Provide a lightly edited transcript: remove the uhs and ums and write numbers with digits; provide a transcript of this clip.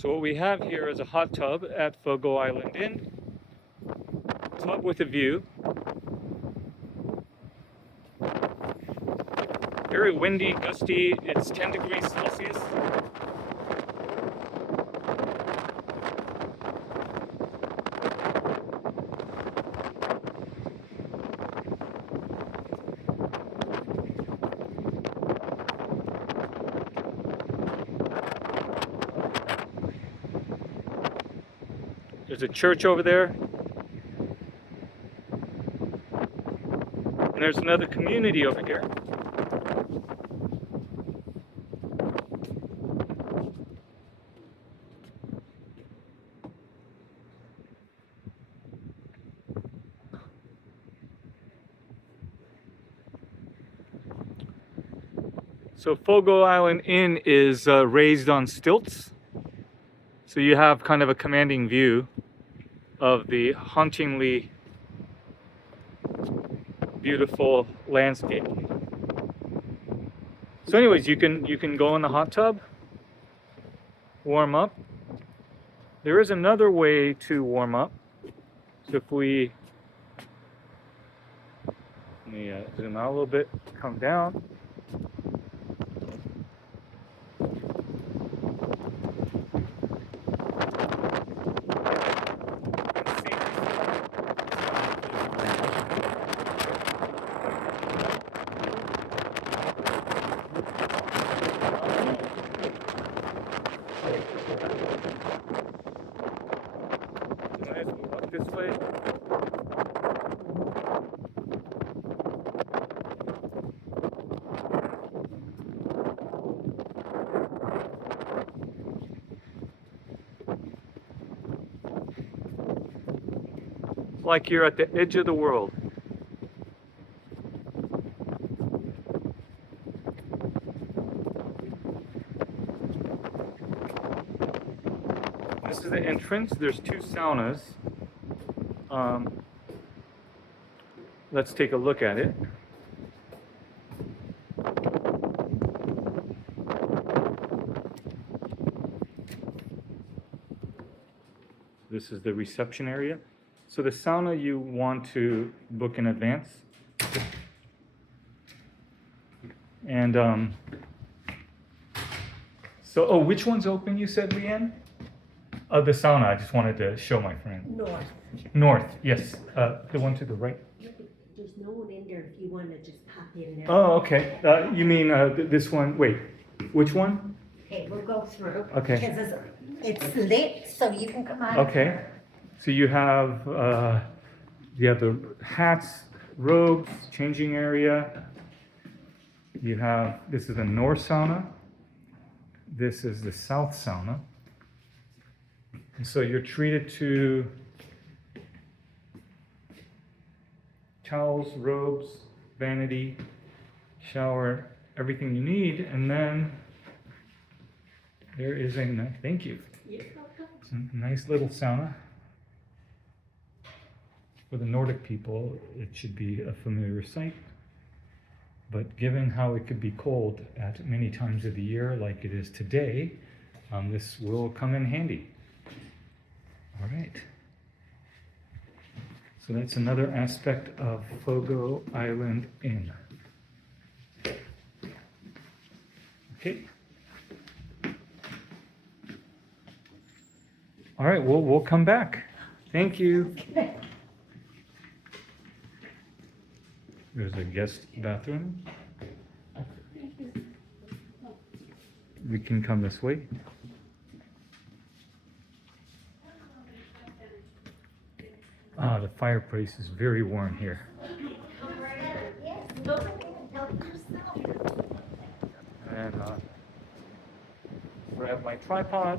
So what we have here is a hot tub at Fogo Island Inn. Tub with a view. Very windy, gusty. It's 10 degrees Celsius. There's a church over there. And there's another community over here. So Fogo Island Inn is raised on stilts. So you have kind of a commanding view of the hauntingly beautiful landscape. So anyways, you can go in the hot tub, warm up. There is another way to warm up. So if we let me zoom out a little bit, come down. Up this way. It's like you're at the edge of the world. This is the entrance. There's two saunas. Let's take a look at it. This is the reception area. So the sauna you want to book in advance. And oh, which one's open, you said, Leanne? The sauna. I just wanted to show my friend. North. North, yes. The one to the right. There's no one in there if you want to just pop in there. Oh, okay. You mean this one? Wait, which one? Okay, we'll go through. Okay. Because it's lit, so you can come on. Okay. So you have the hats, robes, changing area. You have, this is the north sauna. This is the south sauna. And so you're treated to towels, robes, vanity, shower, everything you need. And then there is thank you. It's a nice little sauna. For the Nordic people, it should be a familiar sight. But given how it could be cold at many times of the year, like it is today, this will come in handy. All right. So that's another aspect of Fogo Island Inn. Okay. All right, we'll come back. Thank you. There's a guest bathroom. We can come this way. The fireplace is very warm here. And grab my tripod.